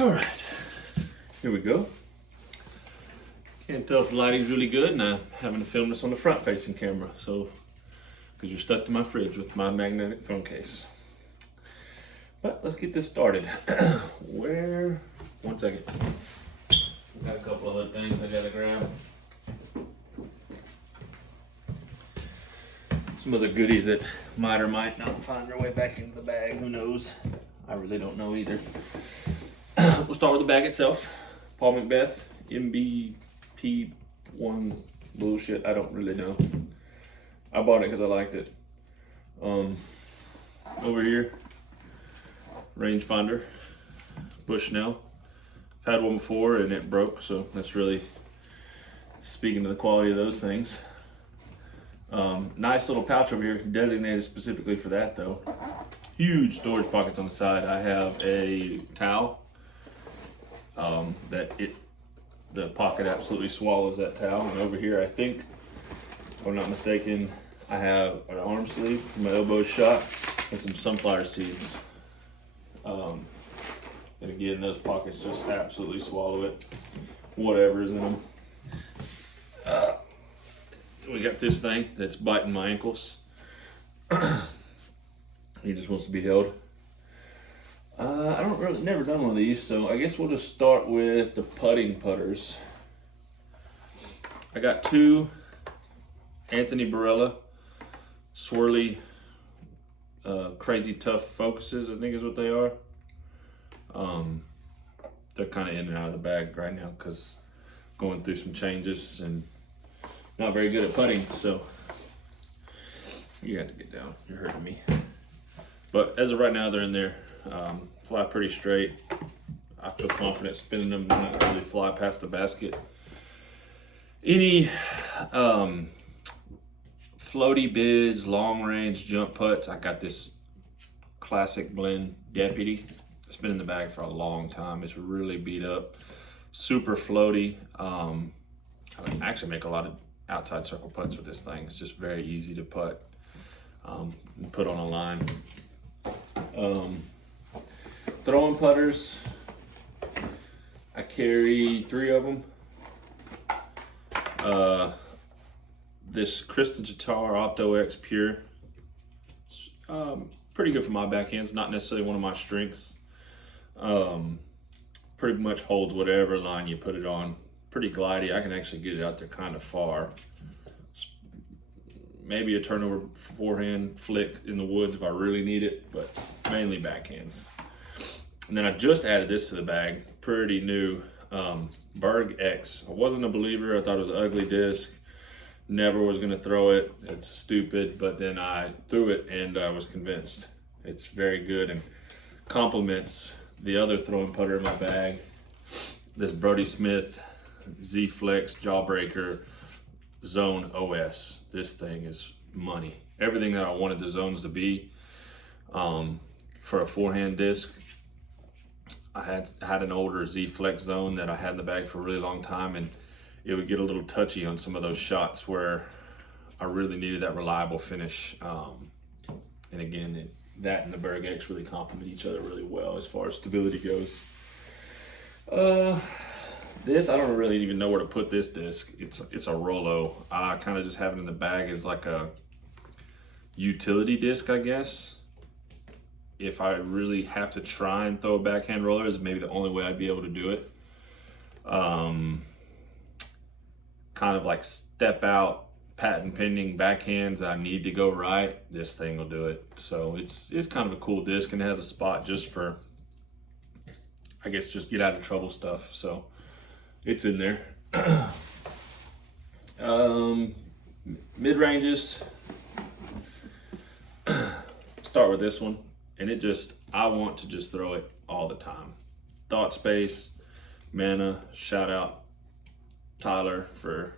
All right, here we go. Can't tell if the lighting's really good, and I'm having to film this on the front-facing camera, so because you're stuck to my fridge with my magnetic phone case. But let's get this started. One second. Got a couple other things I gotta grab. Some other goodies that might or might not find their way back into the bag. Who knows? I really don't know either. We'll start with the bag itself. Paul Macbeth MBP1 bullshit. I don't really know. I bought it because I liked it. Over here, rangefinder, Bushnell. I've had one before and it broke, so that's really speaking to the quality of those things. Nice little pouch over here, designated specifically for that though. Huge storage pockets on the side. I have a towel the pocket absolutely swallows that towel. And over here, I think, if I'm not mistaken, I have an arm sleeve, my elbow shot, and some sunflower seeds. And again, those pockets just absolutely swallow it, whatever's in them. We got this thing that's biting my ankles. He just wants to be held. I don't really, never done one of these, so I guess we'll just start with the putting putters. I got two Anthony Barella swirly, crazy tough focuses, I think is what they are. They're kind of in and out of the bag right now because going through some changes and not very good at putting, so you have to get down, you're hurting me. But as of right now, they're in there. Fly pretty straight. I feel confident spinning them, not really fly past the basket. Any floaty biz, long range jump putts, I got this classic blend Deputy. It's been in the bag for a long time. It's really beat up, super floaty. I actually make a lot of outside circle putts with this thing. It's just very easy to putt, and put on a line. Throwing putters, I carry 3 of them. This Kristen Jatar Opto X Pure, pretty good for my backhands, not necessarily one of my strengths. Pretty much holds whatever line you put it on. Pretty glidey. I can actually get it out there kind of far. Maybe a turnover forehand flick in the woods if I really need it, but mainly backhands. And then I just added this to the bag, pretty new, Berg X. I wasn't a believer, I thought it was an ugly disc. Never was gonna throw it, it's stupid, but then I threw it and I was convinced. It's very good and complements the other throwing putter in my bag. This Brody Smith Z Flex Jawbreaker Zone OS. This thing is money. Everything that I wanted the zones to be for a forehand disc. I had an older Z Flex Zone that I had in the bag for a really long time, and it would get a little touchy on some of those shots where I really needed that reliable finish. And again, that and the Berg X really complement each other really well as far as stability goes. This, I don't really even know where to put this disc. It's a Rolo. I kind of just have it in the bag as like a utility disc, I guess. If I really have to try and throw a backhand roller, is maybe the only way I'd be able to do it. Kind of like step out, patent pending backhands that I need to go right, this thing will do it. So it's kind of a cool disc, and it has a spot just for, I guess, just get out of trouble stuff. So it's in there. Mid ranges. Start with this one, and I want to just throw it all the time. Thought Space, Mana, shout out Tyler for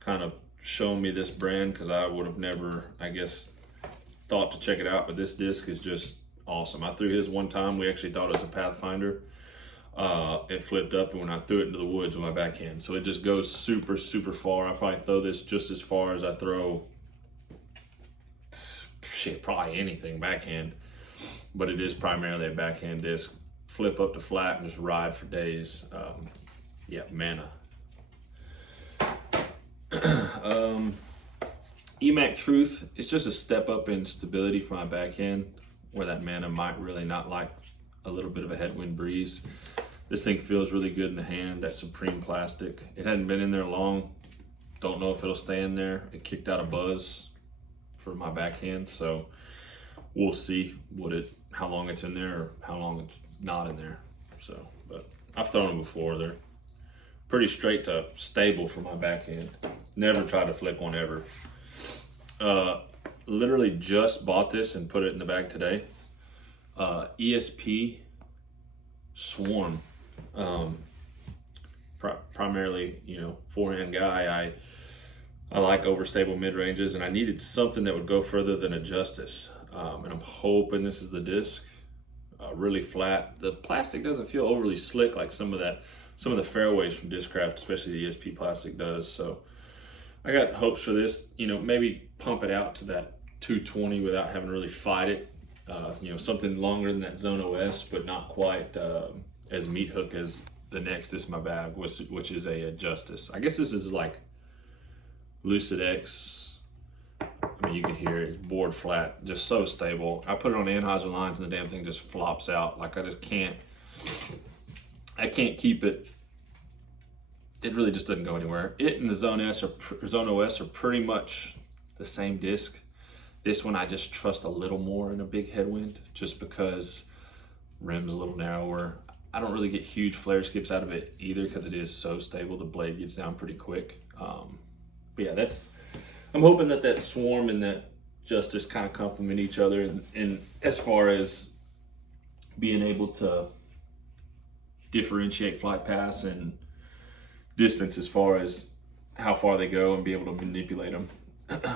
kind of showing me this brand, because I would have never, I guess, thought to check it out, but this disc is just awesome. I threw his one time, we actually thought it was a Pathfinder. It flipped up, and when I threw it into the woods with my backhand, so it just goes super, super far. I probably throw this just as far as I throw, shit, probably anything backhand, but it is primarily a backhand disc. flip up to flat and just ride for days. Yeah, mana. EMAC Truth, it's just a step up in stability for my backhand, where that mana might really not like a little bit of a headwind breeze. This thing feels really good in the hand, that Supreme plastic. It hadn't been in there long. Don't know if it'll stay in there. It kicked out a buzz for my backhand, so we'll see how long it's in there or how long it's not in there. So, but I've thrown them before. They're pretty straight to stable for my backhand. Never tried to flick one ever. Literally just bought this and put it in the bag today. ESP Swarm. Primarily, forehand guy. I like overstable mid ranges, and I needed something that would go further than a Justice. And I'm hoping this is the disc. Really flat. The plastic doesn't feel overly slick like some of the fairways from Discraft, especially the ESP plastic does. So I got hopes for this. Maybe pump it out to that 220 without having to really fight it. Something longer than that Zone OS, but not quite as meat hook as the next is my bag, which is a Justice. I guess this is like Lucid X. I mean, you can hear it. It's board flat, just so stable. I put it on Anheuser lines and the damn thing just flops out. Like I can't keep it. It really just doesn't go anywhere. It and the Zone OS are pretty much the same disc. This one I just trust a little more in a big headwind, just because rim's a little narrower. I don't really get huge flare skips out of it either because it is so stable. The blade gets down pretty quick. But yeah, I'm hoping that Swarm and that Justice kind of complement each other, and as far as being able to differentiate flight pass and distance as far as how far they go and be able to manipulate them.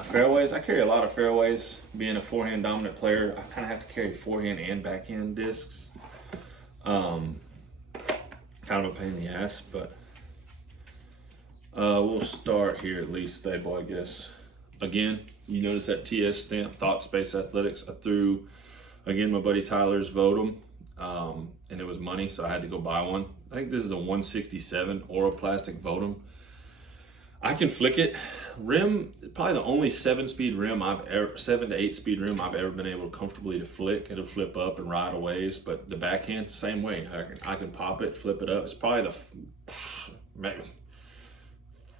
Fairways, I carry a lot of fairways. Being a forehand dominant player, I kind of have to carry forehand and backhand discs. Kind of a pain in the ass, but we'll start here at least stable, I guess. Again, you notice that TS stamp, Thought Space Athletics. I threw, again, my buddy Tyler's Votum, and it was money, so I had to go buy one. I think this is a 167 Oroplastic Votum. I can flick it. Rim, probably the only 7-speed rim 7 to 8 speed rim I've ever been able to comfortably to flick. It'll flip up and ride a ways, but the backhand, same way. I can pop it, flip it up. It's probably maybe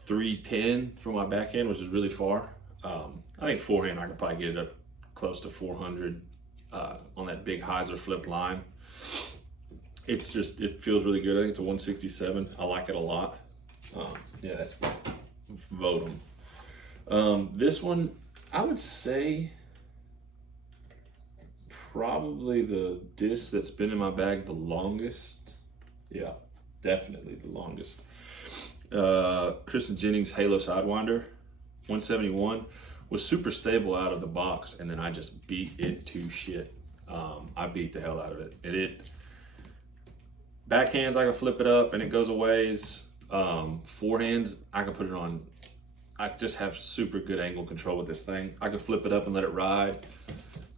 310 for my backhand, which is really far. I think forehand, I could probably get it up close to 400 on that big hyzer flip line. It feels really good. I think it's a 167. I like it a lot. Yeah, that's Votum. This one, I would say probably the disc that's been in my bag the longest. Yeah, definitely the longest. Kristen Jennings Halo Sidewinder 171 was super stable out of the box, and then I just beat it to shit. I beat the hell out of it. Backhands, I can flip it up and it goes a ways. Forehands, I can put it on. I just have super good angle control with this thing. I can flip it up and let it ride,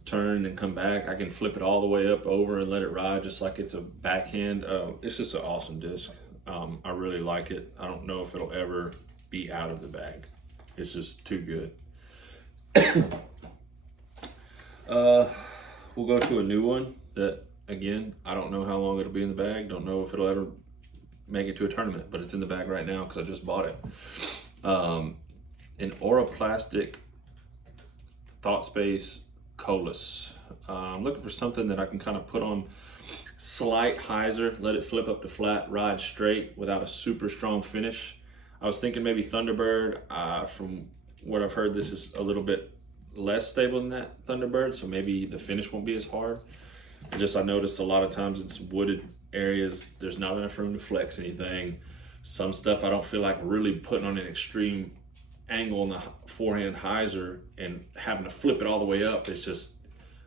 turn and come back. I can flip it all the way up over and let it ride just like it's a backhand. It's just an awesome disc. I really like it. I don't know if it'll ever be out of the bag. It's just too good. We'll go to a new one that, again, I don't know how long it'll be in the bag. Don't know if it'll ever make it to a tournament, but it's in the bag right now because I just bought it. An Oroplastic Thought Space Colas. I'm looking for something that I can kind of put on slight hyzer, let it flip up to flat, ride straight without a super strong finish. I was thinking maybe Thunderbird. From what I've heard, this is a little bit less stable than that Thunderbird, so maybe the finish won't be as hard. I noticed a lot of times in some wooded areas, there's not enough room to flex anything. Some stuff I don't feel like really putting on an extreme angle on the forehand hyzer and having to flip it all the way up. It's just,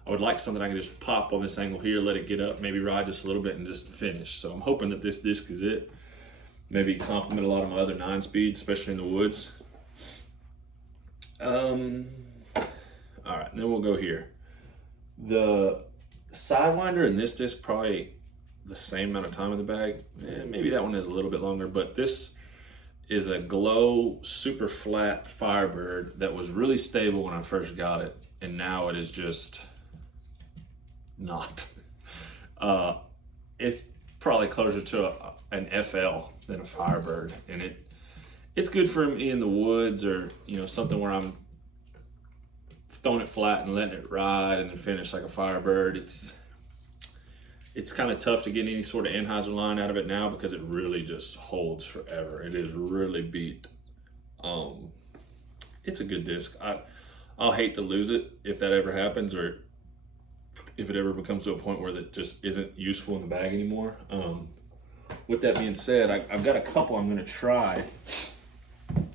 I would like something I can just pop on this angle here, let it get up, maybe ride just a little bit and just finish. So I'm hoping that this disc is it. Maybe complement a lot of my other 9-speeds, especially in the woods. All right, then we'll go here. The Sidewinder in this disc probably the same amount of time in the bag. Maybe that one is a little bit longer, but this is a Glow super flat Firebird that was really stable when I first got it, and now it is just not. It's probably closer to an FL than a Firebird, and it's good for me in the woods, or something where I'm throwing it flat and letting it ride and then finish like a Firebird. It's kind of tough to get any sort of Anheuser line out of it now because it really just holds forever. It is really beat. It's a good disc. I'll hate to lose it if that ever happens, or if it ever becomes to a point where it just isn't useful in the bag anymore. With that being said, I've got a couple I'm going to try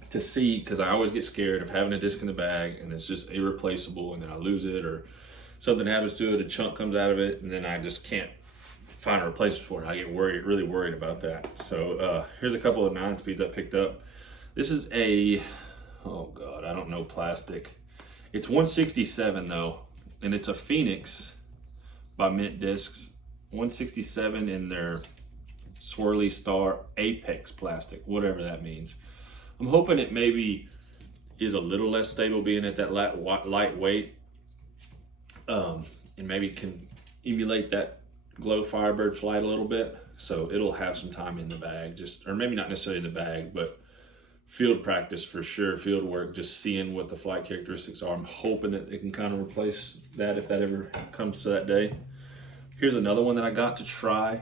to see, because I always get scared of having a disc in the bag and it's just irreplaceable, and then I lose it, or something happens to it, a chunk comes out of it, and then I just can't find a replacement for it. I get really worried about that. So here's a couple of 9-speeds I picked up. This is a, oh God, I don't know plastic. It's 167 though, and it's a Phoenix by Mint Discs. 167 in their Swirly Star Apex plastic, whatever that means. I'm hoping it maybe is a little less stable being at that lightweight, and maybe can emulate that Glow Firebird flight a little bit, so it'll have some time in the bag, or maybe not necessarily in the bag, but field practice for sure, field work, just seeing what the flight characteristics are. I'm hoping that it can kind of replace that if that ever comes to that day. Here's another one that I got to try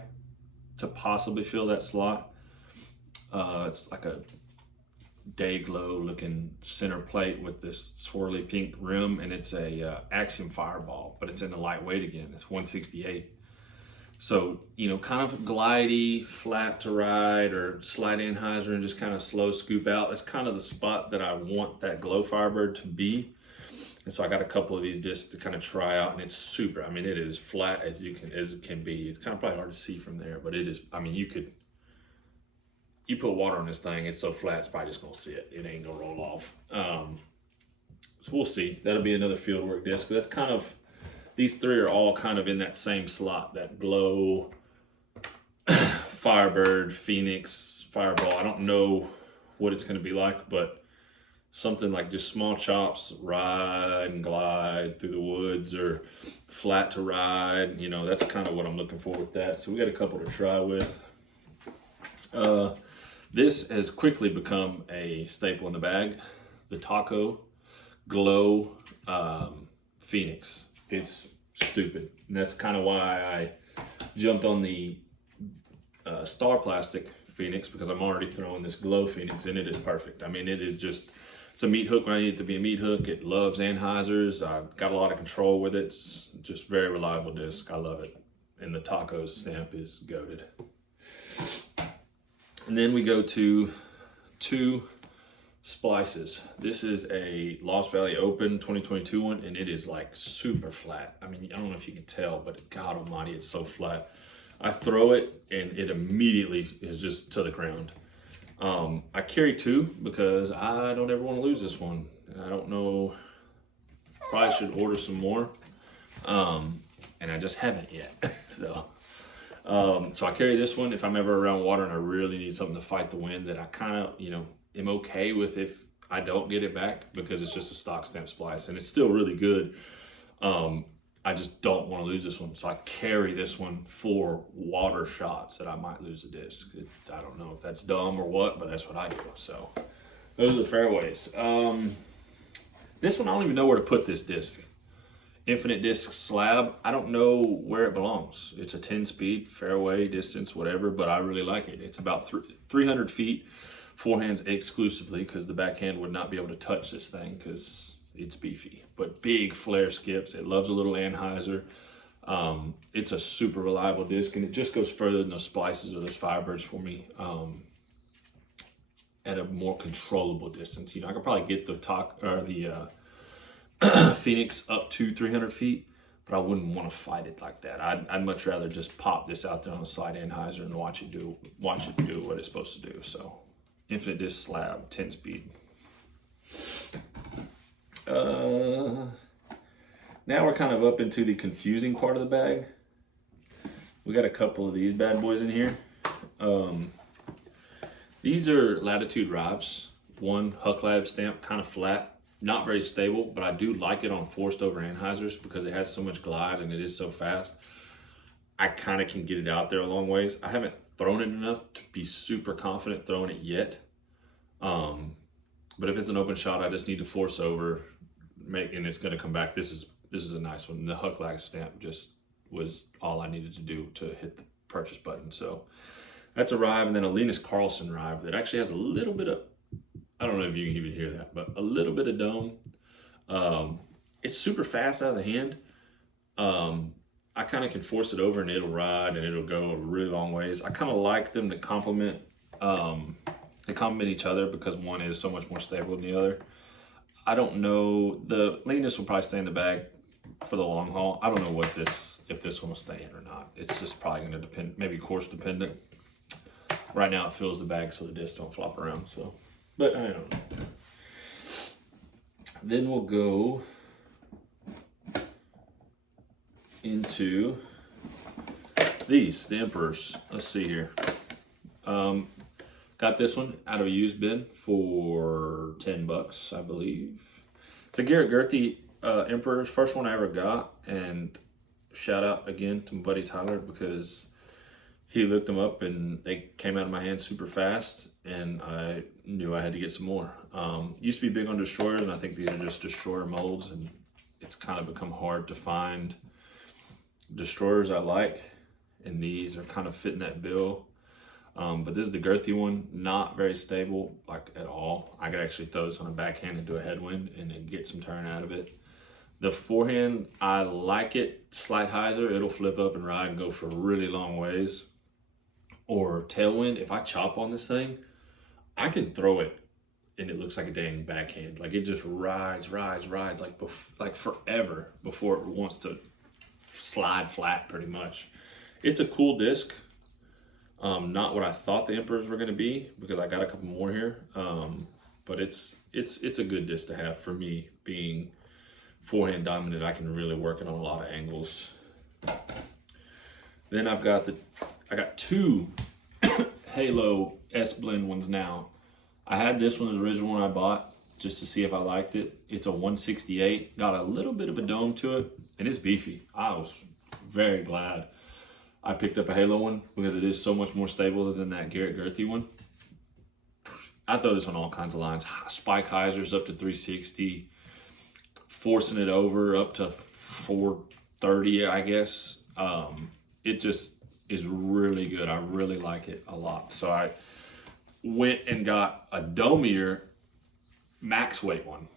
to possibly fill that slot. It's like a Day Glow looking center plate with this swirly pink rim, and it's a Axiom Fireball, but it's in the lightweight again. It's 168. So, kind of glidey, flat to ride, or slide Anheuser and just kind of slow scoop out. That's kind of the spot that I want that Glow Firebird to be. And so I got a couple of these discs to kind of try out, and it's super. I mean, it is flat as it can be. It's kind of probably hard to see from there, but it is. I mean, you put water on this thing, it's so flat, it's probably just gonna sit. It ain't gonna roll off. So we'll see. That'll be another fieldwork disc. But that's kind of, these three are all kind of in that same slot, that Glow, Firebird, Phoenix, Fireball. I don't know what it's going to be like, but something like just small chops, ride and glide through the woods, or flat to ride, that's kind of what I'm looking for with that. So we got a couple to try with. This has quickly become a staple in the bag, the Taco Glow Phoenix. It's stupid, and that's kind of why I jumped on the Star Plastic Phoenix, because I'm already throwing this Glow Phoenix, and it is perfect. I mean, it's a meat hook when I need it to be a meat hook. It loves Anheisers. I've got a lot of control with it. It's just very reliable disc. I love it, and the Tacos stamp is goated. And then we go to 2 splices. This is a Lost Valley Open 2022 one, and it is like super flat. I mean, I don't know if you can tell, but God almighty, it's so flat. I throw it and it immediately is just to the ground. I carry 2 because I don't ever want to lose this one. I don't know, probably should order some more, and I just haven't yet. So I carry this one if I'm ever around water and I really need something to fight the wind that I kind of, am okay with if I don't get it back, because it's just a stock stamp splice and it's still really good. I just don't want to lose this one, so I carry this one for water shots that I might lose the disc. I don't know if that's dumb or what, but that's what I do. So those are the fairways. This one, I don't even know where to put this disc. Infinite Disc Slab, I don't know where it belongs. It's a 10-speed, fairway, distance, whatever, but I really like it. It's about 300 feet, forehands exclusively, because the backhand would not be able to touch this thing because it's beefy. But big flare skips. It loves a little Anheuser. It's a super reliable disc, and it just goes further than those splices or those Firebirds for me, at a more controllable distance. I could probably get the Phoenix up to 300 feet, but I wouldn't want to fight it like that. I'd much rather just pop this out there on a side Anheuser and watch it do what it's supposed to do. So Infinite Disc Slab, 10-speed. Now we're kind of up into the confusing part of the bag. We got a couple of these bad boys in here. These are Latitude Rives. One Huck Lab stamp, kind of flat, not very stable, but I do like it on forced over anhydrous because it has so much glide and it is so fast. I kind of can get it out there a long ways. I haven't thrown it enough to be super confident throwing it yet. But if it's an open shot, I just need to force over, and it's going to come back. This is a nice one. The Huck Lab stamp just was all I needed to do to hit the purchase button. So that's a Rive, and then a Linus Carlson Rive that actually has a little bit of, I don't know if you can even hear that, but a little bit of dome. It's super fast out of the hand. I kind of can force it over and it'll ride and it'll go a really long ways. I kind of like them to complement each other because one is so much more stable than the other. I don't know, the Linus will probably stay in the bag for the long haul. I don't know if this one will stay in or not. It's just probably going to depend, maybe course dependent. Right now it fills the bag so the discs don't flop around. So, but I don't know. Then we'll go into these, the Emperors. Let's see here. Got this one out of a used bin for $10, I believe. It's a Garrett Gurthie Emperors, first one I ever got, and shout out again to my buddy Tyler because he looked them up and they came out of my hand super fast, and I knew I had to get some more. Used to be big on destroyers, and I think these are just destroyer molds, and it's kind of become hard to find destroyers I like, and these are kind of fitting that bill. But this is the Gurthie one, not very stable, like at all. I could actually throw this on a backhand and do a headwind and then get some turn out of it. The forehand, I like it, slight hyzer, it'll flip up and ride and go for really long ways. Or tailwind, if I chop on this thing, I can throw it and it looks like a dang backhand. Like it just rides like forever before it wants to slide flat pretty much. It's a cool disc. Not what I thought the Emperors were going to be because I got a couple more here. But it's a good disc to have for me, being forehand dominant. I can really work it on a lot of angles. Then I got two Halo S Blend ones now. I had this one as the original one I bought just to see if I liked it. It's a 168, got a little bit of a dome to it, and it's beefy. I was very glad I picked up a Halo one because it is so much more stable than that Garrett Gurthie one. I throw this on all kinds of lines. Spike hyzers up to 360, forcing it over up to 430, I guess. It just is really good. I really like it a lot. So I went and got a domier max weight one.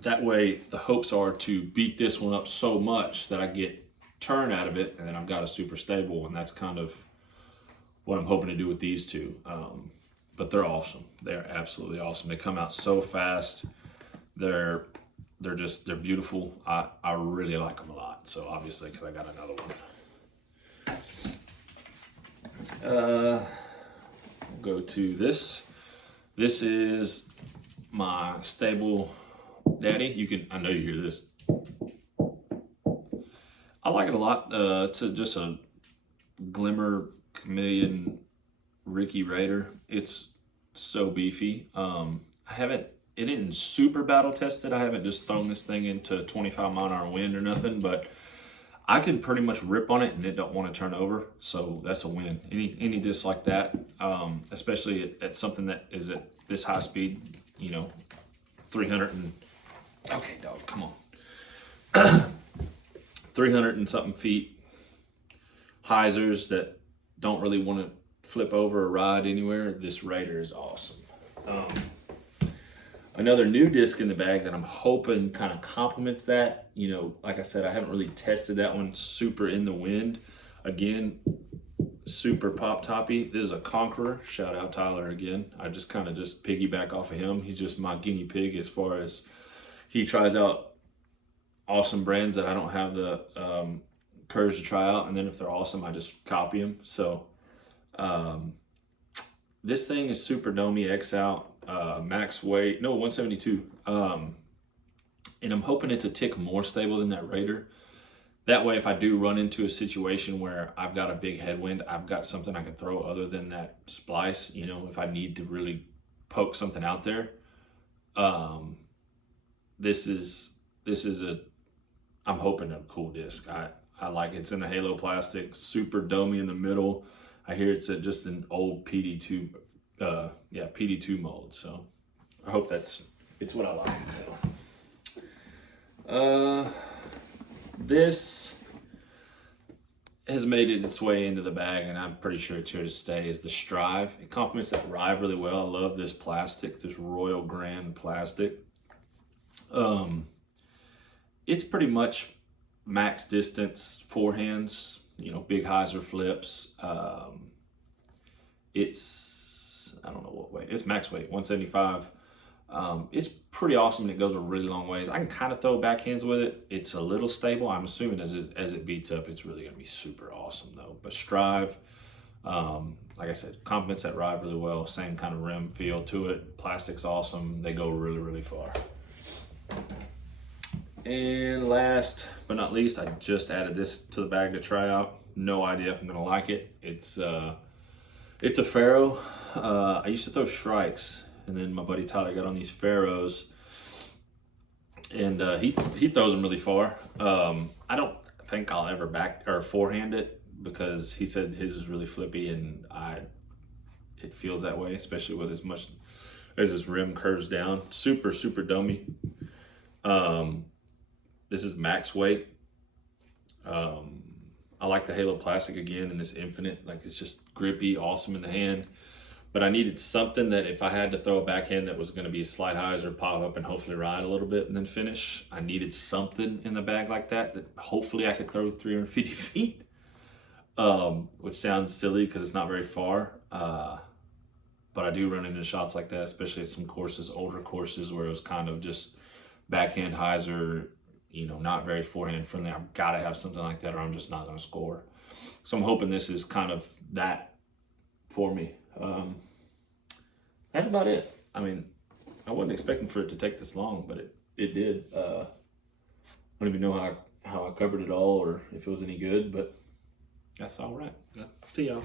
That way the hopes are to beat this one up so much that I get turn out of it, and then I've got a super stable one. That's kind of what I'm hoping to do with these two. But they're awesome. They're absolutely awesome. They come out so fast. They're beautiful. I really like them a lot. So obviously, because I got another one. Go to this. This is my stable daddy. I know you hear this. I like it a lot. It's just a Glimmer Chameleon Ricky Raider. It's so beefy. It isn't super battle tested. I haven't just thrown this thing into 25-mile-an-hour wind or nothing, but I can pretty much rip on it and it don't want to turn over. So that's a win. Any disc like that, especially at something that is at this high speed, 300 and, okay, dog, come on. 300 and something feet, hyzers that don't really want to flip over or ride anywhere. This Raider is awesome. Another new disc in the bag that I'm hoping kind of complements that. Like I said, I haven't really tested that one super in the wind. Again, super pop toppy. This is a Conqueror. Shout out Tyler again. I just kind of piggyback off of him. He's just my guinea pig as far as he tries out awesome brands that I don't have the courage to try out, and then if they're awesome, I just copy them. So this thing is super Domi X out, max weight, no, 172, and I'm hoping it's a tick more stable than that Raider. That way, if I do run into a situation where I've got a big headwind, I've got something I can throw other than that splice. You know, if I need to really poke something out there, this is a, I'm hoping, a cool disc. I like it. It's in the halo plastic, super domey in the middle. I hear it's just an old PD2, PD2 mold. So I hope it's what I like. So this has made it its way into the bag, and I'm pretty sure it's here to stay, is the Strive. It complements that Rive really well. I love this plastic, this Royal Grand plastic. It's pretty much max distance forehands, you know, big hyzer flips. It's, I don't know what weight, it's max weight, 175. It's pretty awesome, and it goes a really long ways. I can kind of throw backhands with it. It's a little stable. I'm assuming as it beats up, it's really going to be super awesome though. But Strive, like I said, complements that Rive really well. Same kind of rim feel to it. Plastic's awesome. They go really, really far. And last but not least, I just added this to the bag to try out. No idea if I'm going to like it. It's a Faro. I used to throw Shrikes, and then my buddy Tyler got on these Faros, and he throws them really far. I don't think I'll ever back or forehand it, because he said his is really flippy, and it feels that way, especially with as much as his rim curves down. Super, super dummy. This is max weight. I like the Halo plastic again, and this Infinite, like, it's just grippy, awesome in the hand. But I needed something that if I had to throw a backhand that was going to be a slide hyzer, pop up, and hopefully ride a little bit and then finish, I needed something in the bag like that hopefully I could throw 350 feet, which sounds silly because it's not very far. But I do run into shots like that, especially at some courses, older courses, where it was kind of just backhand hyzer, you know, not very forehand friendly. I've got to have something like that, or I'm just not going to score. So I'm hoping this is kind of that for me. That's about it. I mean, I wasn't expecting for it to take this long, but it did. I don't even know how I covered it all, or if it was any good, but that's all right. See y'all.